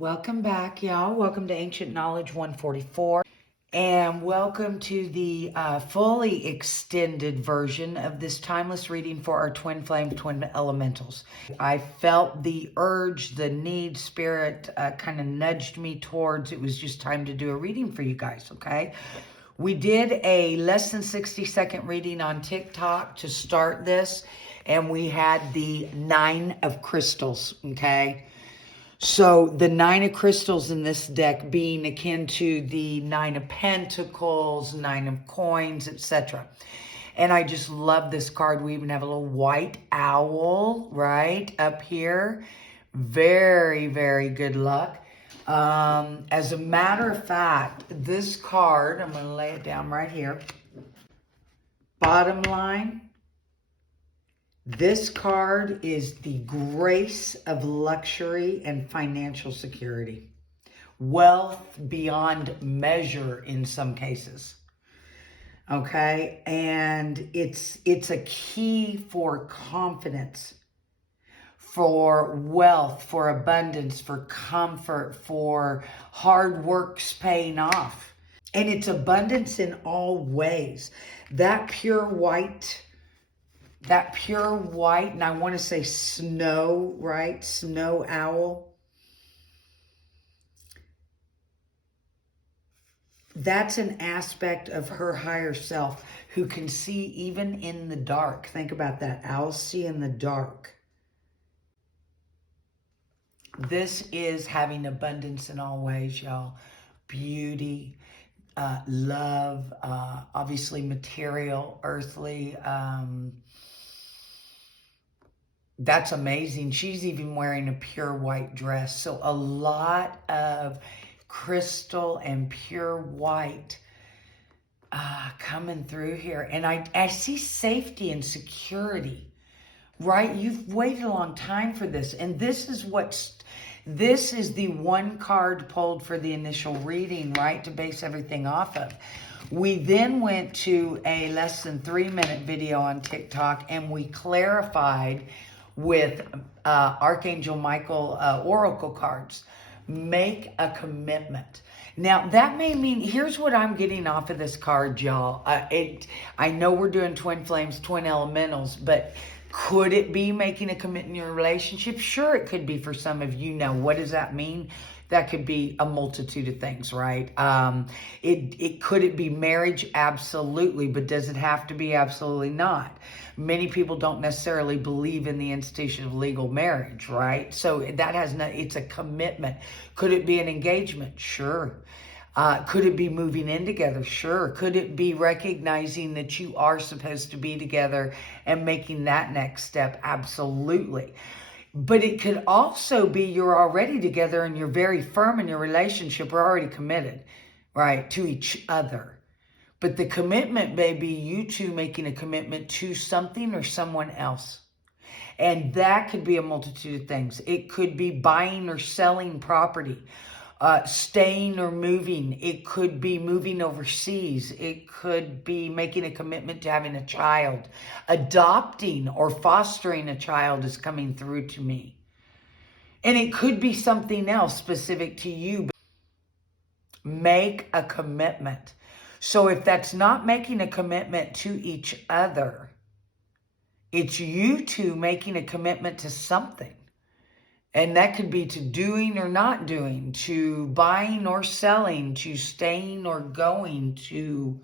Welcome back, y'all. Welcome to Ancient Knowledge 144. And welcome to the fully extended version of this timeless reading for our Twin Flame, Twin Elementals. I felt the urge, the need, spirit kind of nudged me towards it was just time to do a reading for you guys, okay? We did a less than 60-second reading on TikTok to start this, and we had the 9 of crystals, okay? So the 9 of crystals in this deck being akin to the 9 of pentacles, 9 of coins, etc. And I just love this card. We even have a little white owl right up here. Very, very good luck. As a matter of fact, this card, I'm going to lay it down right here. Bottom line. This card is the grace of luxury and financial security. Wealth beyond measure in some cases. Okay? And it's a key for confidence, for wealth, for abundance, for comfort, for hard works paying off. And it's abundance in all ways. That pure white, and I want to say snow, right? Snow owl. That's an aspect of her higher self who can see even in the dark. Think about that. Owls see in the dark. This is having abundance in all ways, y'all. Beauty, love, obviously material, earthly, that's amazing. She's even wearing a pure white dress. So a lot of crystal and pure white coming through here. And I see safety and security, right? You've waited a long time for this. And this is the one card pulled for the initial reading, right? To base everything off of. We then went to a less than 3-minute video on TikTok and we clarified with Archangel Michael oracle cards. Make a commitment. Now, that may mean, here's what I'm getting off of this card, y'all. I know we're doing Twin Flames, Twin Elementals, but could it be making a commitment in your relationship? Sure, it could be for some of you. Now, what does that mean? That could be a multitude of things, right? Could it be marriage? Absolutely. But does it have to be? Absolutely not. Many people don't necessarily believe in the institution of legal marriage, right? So that it's a commitment. Could it be an engagement? Sure. Could it be moving in together? Sure. Could it be recognizing that you are supposed to be together and making that next step? Absolutely. But it could also be you're already together and you're very firm in your relationship. We're already committed, right, to each other. But the commitment may be you two making a commitment to something or someone else. And that could be a multitude of things. It could be buying or selling property, staying or moving. It could be moving overseas. It could be making a commitment to having a child. Adopting or fostering a child is coming through to me. And it could be something else specific to you. Make a commitment. So if that's not making a commitment to each other, it's you two making a commitment to something. And that could be to doing or not doing, to buying or selling, to staying or going, to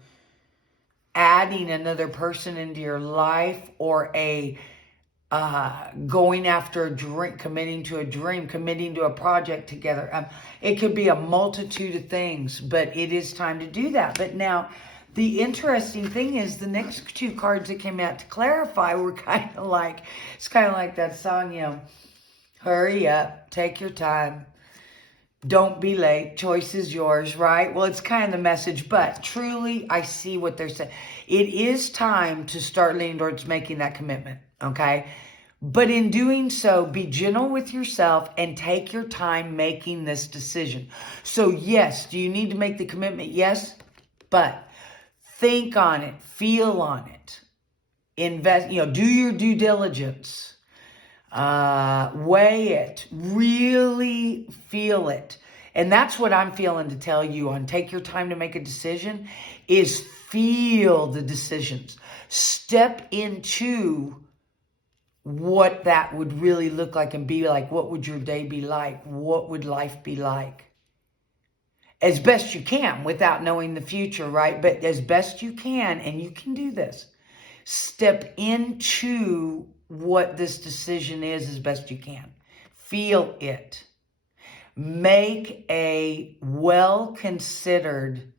adding another person into your life, or going after a dream, committing to a dream, committing to a project together. It could be a multitude of things, but it is time to do that. But now, the interesting thing is the next 2 cards that came out to clarify were it's kind of like that song, you know, hurry up, take your time, don't be late, choice is yours, right? Well, it's kind of the message, but truly, I see what they're saying. It is time to start leaning towards making that commitment, okay? But in doing so, be gentle with yourself and take your time making this decision. So yes, do you need to make the commitment? Yes, but think on it, feel on it, invest, do your due diligence. Weigh it. Really feel it. And that's what I'm feeling to tell you on take your time to make a decision is feel the decisions. Step into what that would really look like and be like. What would your day be like? What would life be like? As best you can without knowing the future, right? But as best you can, and you can do this, step into what this decision is as best you can. Feel it. Make a well-considered,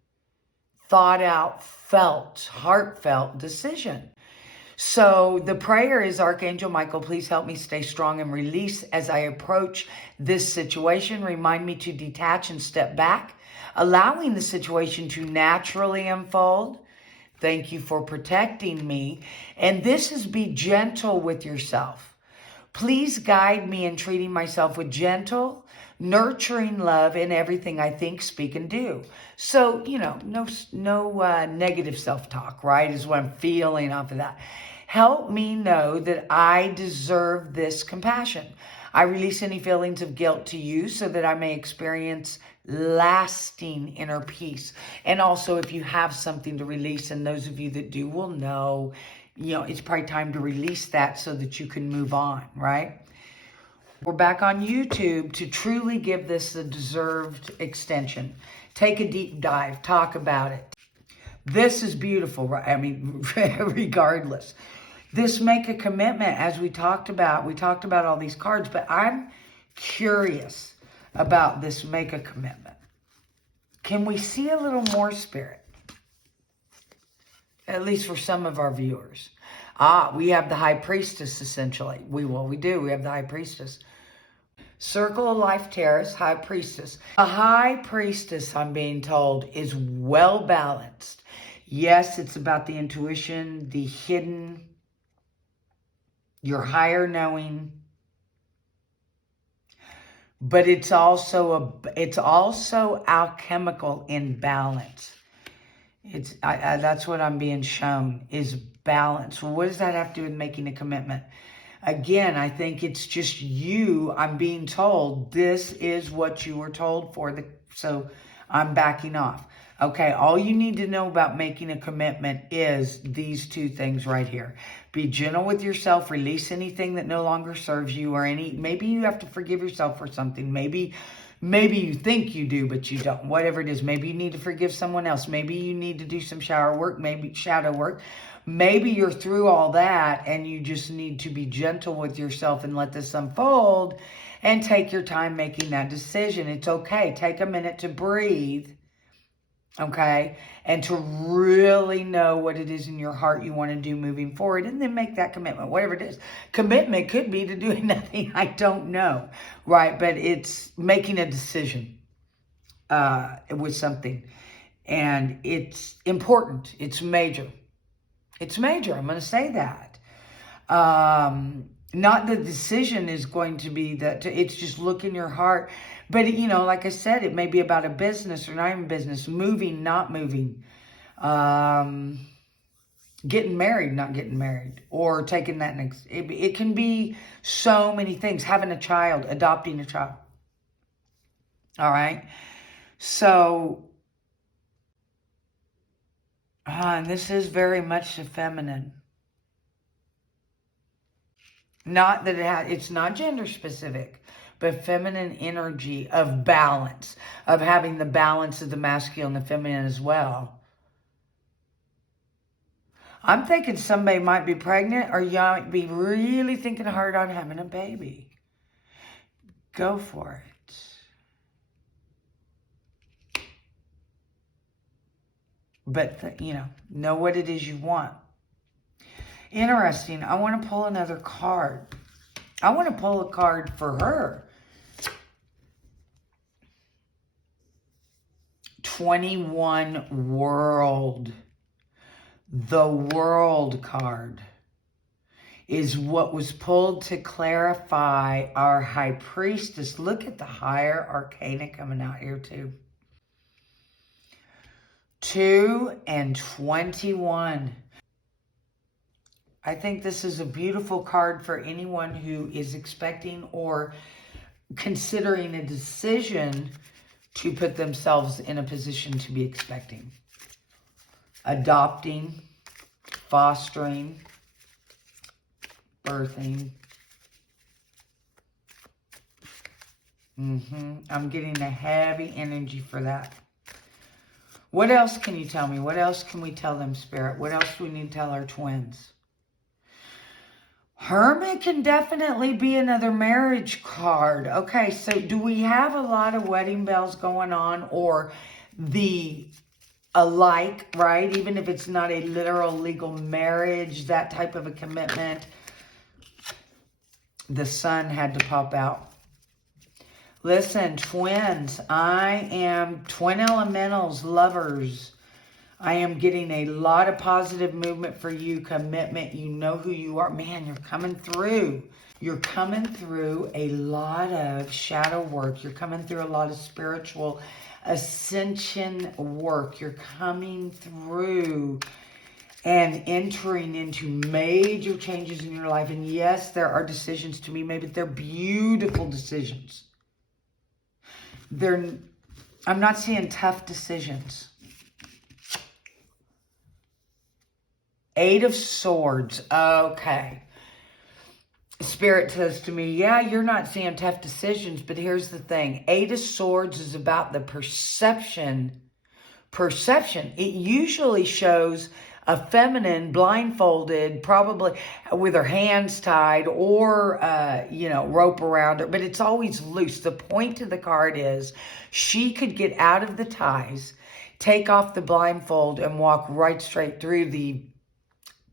thought-out, felt, heartfelt decision. So the prayer is, Archangel Michael, please help me stay strong and release as I approach this situation. Remind me to detach and step back, allowing the situation to naturally unfold. Thank you for protecting me. And this is be gentle with yourself. Please guide me in treating myself with gentle, nurturing love in everything I think, speak, and do. So, no negative self-talk, right, is what I'm feeling off of that. Help me know that I deserve this compassion. I release any feelings of guilt to you so that I may experience lasting inner peace. And also, if you have something to release, and those of you that do will know, it's probably time to release that so that you can move on, right? We're back on YouTube to truly give this a deserved extension. Take a deep dive, talk about it. This is beautiful, right? I mean, regardless. This make a commitment, as we talked about all these cards, but I'm curious about this make a commitment. Can we see a little more, Spirit? At least for some of our viewers. We have the High Priestess, essentially. We do. We have the High Priestess. Circle of Life Terrace, High Priestess. A High Priestess, I'm being told, is well balanced. Yes, it's about the intuition, the hidden, your higher knowing. But it's also alchemical in balance. That's what I'm being shown is balance. Well, what does that have to do with making a commitment? Again, I think it's just you. I'm being told this is what you were told for. So I'm backing off. Okay, all you need to know about making a commitment is these two things right here. Be gentle with yourself. Release anything that no longer serves you or maybe you have to forgive yourself for something. Maybe you think you do, but you don't. Whatever it is, maybe you need to forgive someone else. Maybe you need to do some shadow work. Maybe you're through all that and you just need to be gentle with yourself and let this unfold and take your time making that decision. It's okay. Take a minute to breathe. Okay, and to really know what it is in your heart you want to do moving forward, and then make that commitment, whatever it is. Commitment could be to doing nothing, I don't know, right? But it's making a decision with something, and it's important. It's major. It's major. I'm going to say that. Not the decision is going to be that. It's just look in your heart. But, like I said, it may be about a business or not even business. Moving, not moving. Getting married, not getting married. Or taking that next. It can be so many things. Having a child, adopting a child. All right. So, and this is very much the feminine. Not that it's not gender specific. But feminine energy of balance, of having the balance of the masculine and the feminine as well. I'm thinking somebody might be pregnant or you might be really thinking hard on having a baby. Go for it. But, know what it is you want. Interesting. I want to pull another card. I want to pull a card for her. 21 World. The World card is what was pulled to clarify our High Priestess. Look at the higher arcana coming out here too. 2 and 21. I think this is a beautiful card for anyone who is expecting or considering a decision to put themselves in a position to be expecting. Adopting, fostering, birthing. I'm getting a heavy energy for that. What else can you tell me? What else can we tell them, Spirit? What else do we need to tell our twins? Hermit can definitely be another marriage card. Okay, so do we have a lot of wedding bells going on, or the alike, right? Even if it's not a literal legal marriage, that type of a commitment. The sun had to pop out. Listen, twins, I am twin elementals, lovers. I am getting a lot of positive movement for you, commitment. You know who you are. Man, you're coming through. You're coming through a lot of shadow work. You're coming through a lot of spiritual ascension work. You're coming through and entering into major changes in your life. And yes, there are decisions to be made, but they're beautiful decisions. I'm not seeing tough decisions. 8 of Swords. Okay. Spirit says to me, yeah, you're not seeing tough decisions, but here's the thing. 8 of Swords is about the perception. It usually shows a feminine blindfolded, probably with her hands tied or, rope around her, but it's always loose. The point of the card is she could get out of the ties, take off the blindfold, and walk right straight through the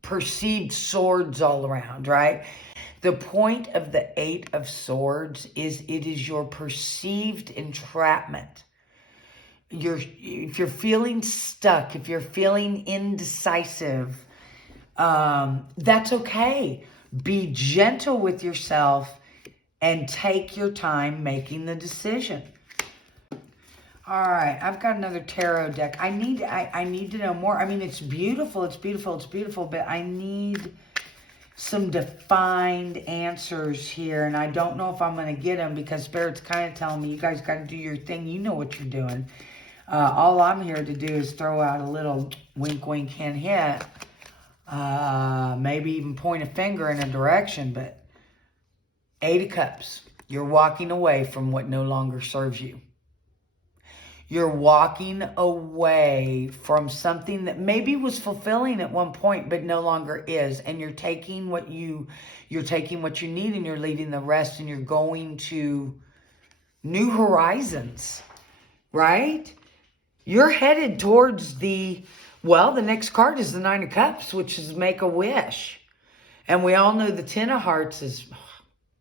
perceived swords all around, right? The point of the 8 of Swords is it is your perceived entrapment. If you're feeling stuck, if you're feeling indecisive, that's okay. Be gentle with yourself and take your time making the decision. All right, I've got another tarot deck. I need to know more. I mean, it's beautiful, but I need some defined answers here, and I don't know if I'm going to get them because Spirit's kind of telling me, you guys got to do your thing. You know what you're doing. All I'm here to do is throw out a little wink, wink, hint, hint. Maybe even point a finger in a direction, but 8 of Cups. You're walking away from what no longer serves you. You're walking away from something that maybe was fulfilling at one point, but no longer is. And you're taking what you need, and you're leaving the rest, and you're going to new horizons, right? You're headed towards the next card is the 9 of Cups, which is make a wish. And we all know the 10 of Hearts is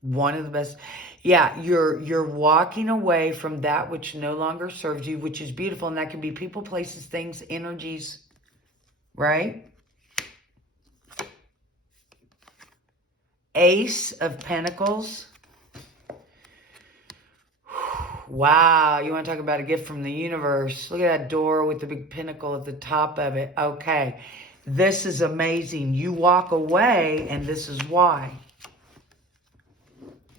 one of the best. Yeah, you're walking away from that which no longer serves you, which is beautiful. And that can be people, places, things, energies, right? Ace of Pentacles. Wow, you want to talk about a gift from the universe. Look at that door with the big pinnacle at the top of it. Okay, this is amazing. You walk away, and this is why.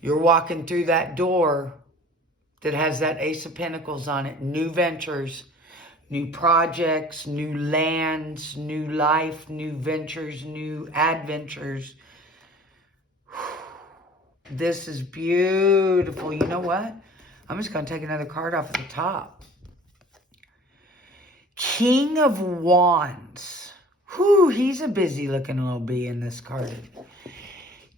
You're walking through that door that has that Ace of Pentacles on it. New ventures, new projects, new lands, new life, new ventures, new adventures. This is beautiful. You know what? I'm just going to take another card off at the top. King of Wands. Whew, he's a busy looking little bee in this card.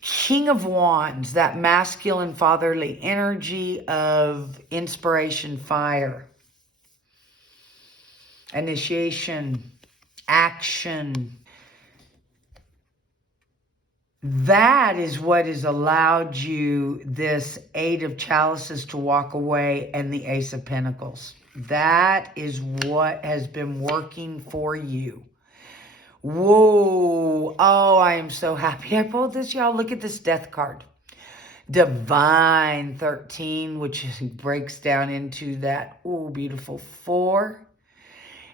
King of Wands, that masculine fatherly energy of inspiration, fire, initiation, action. That is what has allowed you this 8 of Chalices to walk away and the Ace of Pentacles. That is what has been working for you. Whoa. Oh, I am so happy I pulled this, y'all. Look at this death card. Divine 13, which breaks down into that, oh, beautiful 4.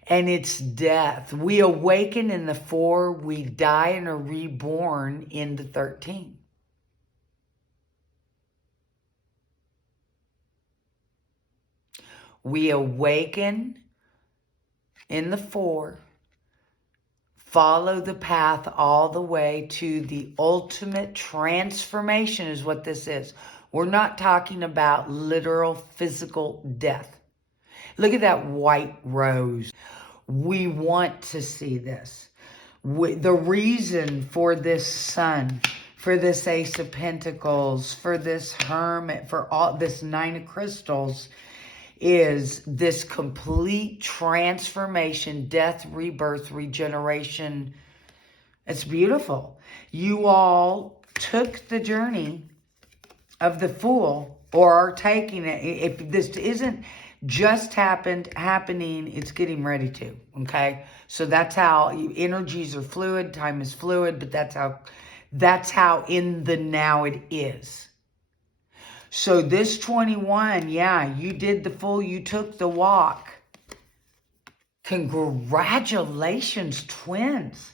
And it's death. We awaken in the 4, we die and are reborn in the 13. We awaken in the 4, follow the path all the way to the ultimate transformation is what this is. We're not talking about literal physical death. Look at that white rose. We want to see this. The reason for this sun, for this Ace of Pentacles, for this Hermit, for all this 9 of Crystals, is this complete transformation, death, rebirth, regeneration. It's beautiful. You all took the journey of the Fool, or are taking it. If this isn't just happening, it's getting ready to, okay? So that's how energies are fluid, time is fluid, but that's how in the now it is. So this 21, yeah, you did the Fool, you took the walk. Congratulations, twins.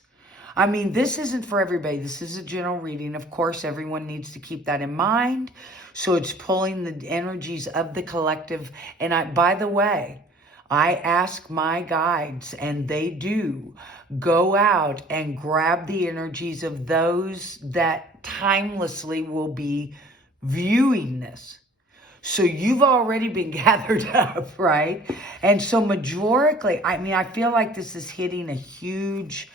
I mean, this isn't for everybody. This is a general reading. Of course, everyone needs to keep that in mind. So it's pulling the energies of the collective. And by the way, I ask my guides, and they do, go out and grab the energies of those that timelessly will be viewing this. So you've already been gathered up, right? And so majorically, I mean, I feel like this is hitting a huge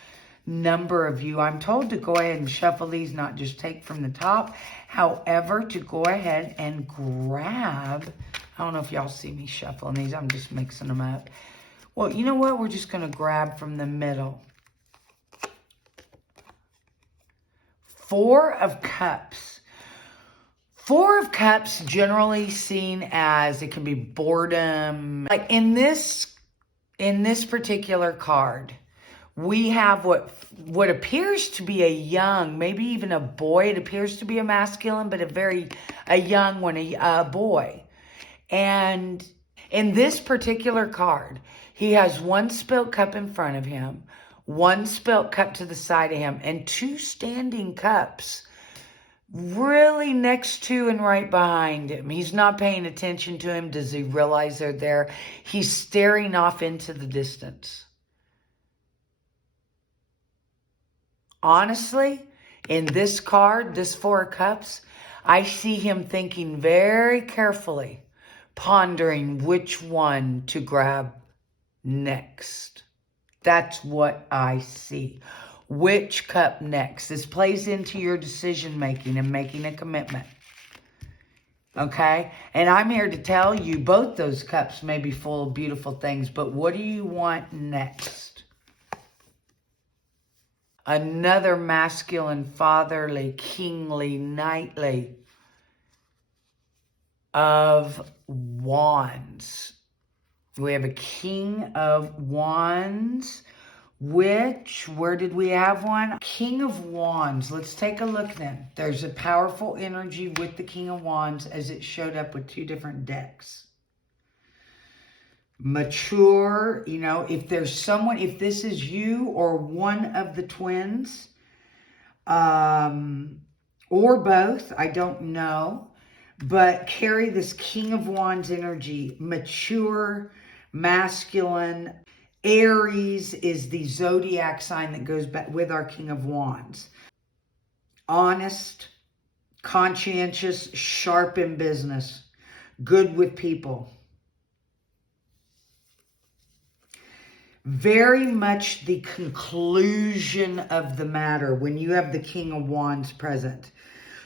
number of you. I'm told to go ahead and shuffle these, not just take from the top. However, to go ahead and grab, I don't know if y'all see me shuffling these. I'm just mixing them up. Well, you know what? We're just going to grab from the middle. 4 of Cups. 4 of Cups generally seen as, it can be boredom. Like in this particular card, we have what appears to be a young, maybe even a boy. It appears to be a masculine, but a young one, a boy. And in this particular card, he has 1 spilt cup in front of him, 1 spilt cup to the side of him, and 2 standing cups really next to and right behind him. He's not paying attention to him. Does he realize they're there? He's staring off into the distance. Honestly, in this card, this 4 of Cups, I see him thinking very carefully, pondering which one to grab next. That's what I see. Which cup next? This plays into your decision making and making a commitment. Okay? And I'm here to tell you both those cups may be full of beautiful things, but what do you want next? Another masculine, fatherly, kingly, knightly of Wands. We have a King of Wands, where did we have one? King of Wands. Let's take a look then. There's a powerful energy with the King of Wands as it showed up with 2 different decks. Mature, you know, if there's someone, if this is you or one of the twins, or both, I don't know, but carry this King of Wands energy, mature, masculine. Aries is the zodiac sign that goes back with our King of Wands. Honest, conscientious, sharp in business, good with people. Very much the conclusion of the matter when you have the King of Wands present.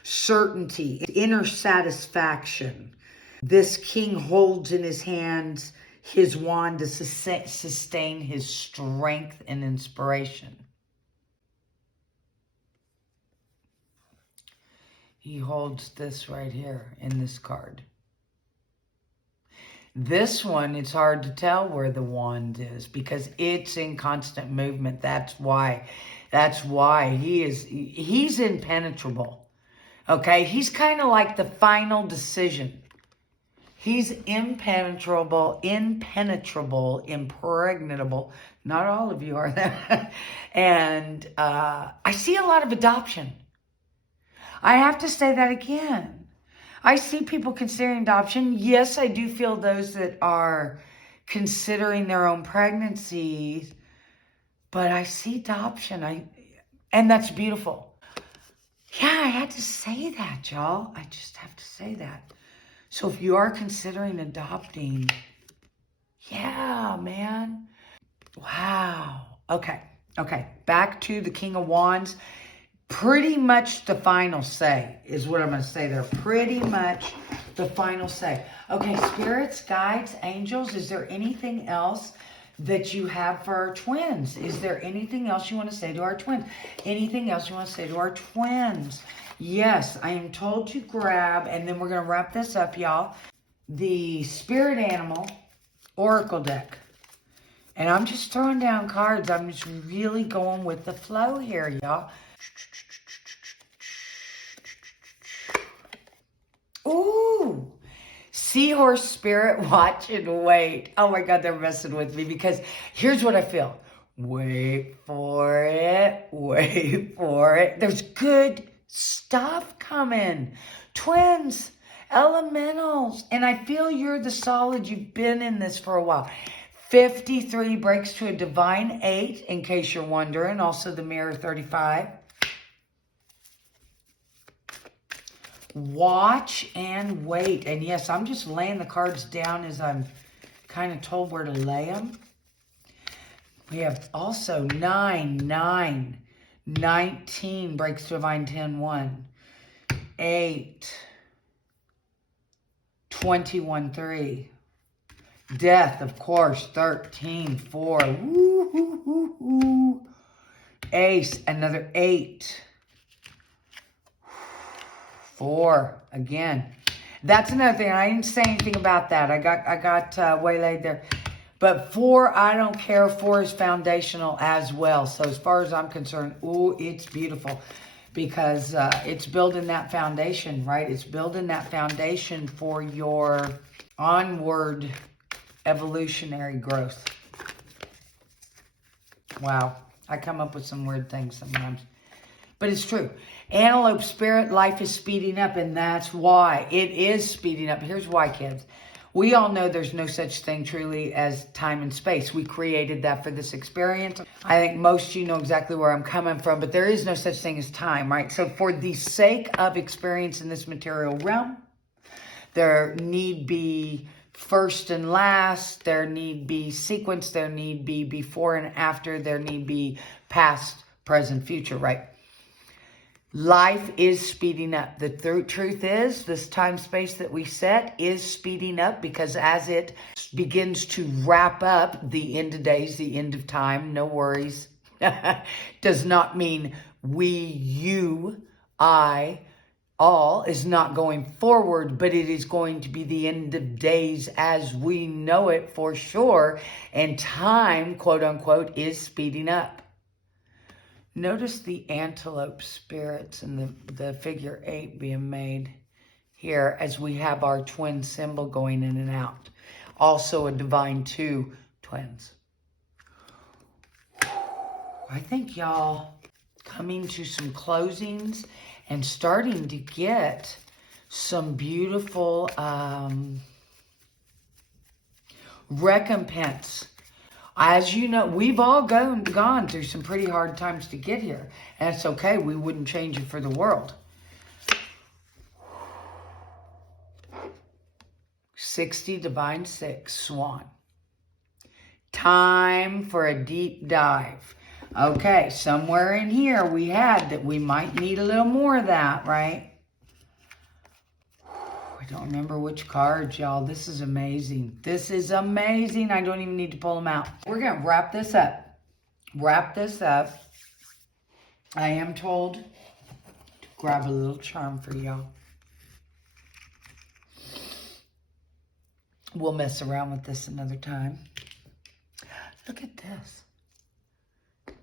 Certainty, inner satisfaction. This king holds in his hands his wand to sustain his strength and inspiration. He holds this right here in this card. This one, it's hard to tell where the wand is because it's in constant movement. That's why he's impenetrable. Okay, he's kind of like the final decision. He's impenetrable, impregnable. Not all of you are that. And I see a lot of adoption. I have to say that again. I see people considering adoption. Yes, I do feel those that are considering their own pregnancies, but I see adoption. And that's beautiful. Yeah, I had to say that, y'all. I just have to say that. So if you are considering adopting, yeah, man. Wow. Okay. Back to the King of Wands. Pretty much the final say is what I'm going to say there. Pretty much the final say. Okay, spirits, guides, angels, is there anything else that you have for our twins? Is there anything else you want to say to our twins? Anything else you want to say to our twins? Yes, I am told to grab, and then we're going to wrap this up, y'all, the Spirit Animal Oracle deck. And I'm just throwing down cards. I'm just really going with the flow here, y'all. Ooh, Seahorse Spirit, watch and wait. Oh my God, they're messing with me because here's what I feel. Wait for it. Wait for it. There's good stuff coming. Twins, elementals. And I feel you're the solid. You've been in this for a while. 53 breaks to a divine 8, in case you're wondering. Also the mirror 35. Watch and wait. And yes, I'm just laying the cards down as I'm kind of told where to lay them. We have also 9, 19 breaks to divine 10, 1. 8, 21, 3. Death, of course, 13, 4. Woo, woo, woo, woo. Ace, another 8. 4 again. That's another thing. I didn't say anything about that. I got waylaid there. But 4, I don't care. 4 is foundational as well. So as far as I'm concerned, ooh, it's beautiful because it's building that foundation, right? It's building that foundation for your onward evolutionary growth. Wow. I come up with some weird things sometimes. But it's true. Antelope Spirit, life is speeding up, and that's why. It is speeding up. Here's why, kids. We all know there's no such thing truly as time and space. We created that for this experience. I think most of you know exactly where I'm coming from, but there is no such thing as time, right? So for the sake of experience in this material realm, there need be first and last, there need be sequence, there need be before and after, there need be past, present, future, right? Life is speeding up. The truth is, this time space that we set is speeding up because as it begins to wrap up the end of days, the end of time, no worries, does not mean we, you, I, all is not going forward, but it is going to be the end of days as we know it for sure. And time, quote unquote, is speeding up. Notice the antelope spirits and the figure 8 being made here as we have our twin symbol going in and out. Also a divine 2 twins. I think y'all coming to some closings and starting to get some beautiful recompense. As you know, we've all gone through some pretty hard times to get here. And it's okay. We wouldn't change it for the world. 60, divine 6, swan. Time for a deep dive. Okay, somewhere in here we had that we might need a little more of that, right? I don't remember which cards, y'all. This is amazing. This is amazing. I don't even need to pull them out. We're going to wrap this up. Wrap this up. I am told to grab a little charm for y'all. We'll mess around with this another time. Look at this.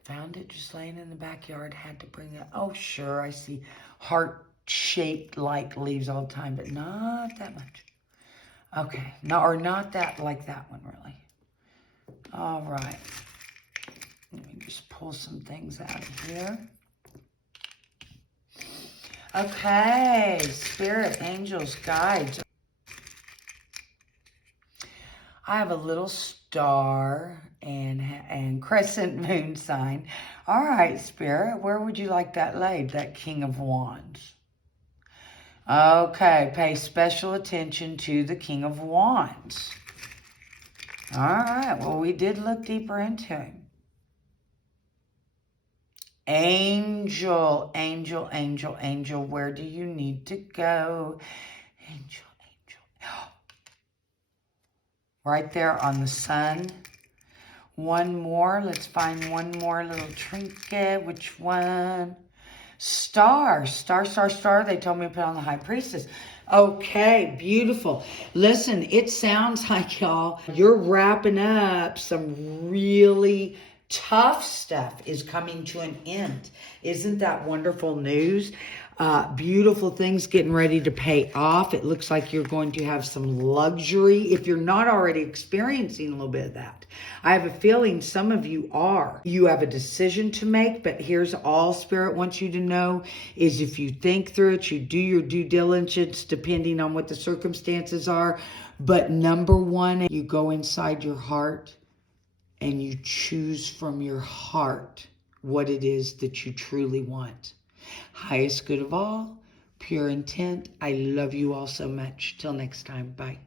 Found it just laying in the backyard. Had to bring it. Oh, sure. I see heart-shaped like leaves all the time, but not that much. Okay. No, or not that, like that one, really. All right. Let me just pull some things out of here. Okay. Spirit, angels, guides. I have a little star and crescent moon sign. All right, Spirit, where would you like that laid? That King of Wands. Okay, pay special attention to the King of Wands. All right, well, we did look deeper into him. Angel, angel, angel, angel, where do you need to go? Angel, angel. Right there on the sun. One more. Let's find one more little trinket. Which one? Star. Star, star, star. They told me to put on the High Priestess. Okay, beautiful. Listen, it sounds like, y'all, you're wrapping up some really tough stuff is coming to an end. Isn't that wonderful news? Beautiful things getting ready to pay off. It looks like you're going to have some luxury if you're not already experiencing a little bit of that. I have a feeling some of you are. You have a decision to make, but here's all Spirit wants you to know is if you think through it, you do your due diligence depending on what the circumstances are. But number one, you go inside your heart and you choose from your heart what it is that you truly want. Highest good of all, pure intent. I love you all so much. Till next time. Bye.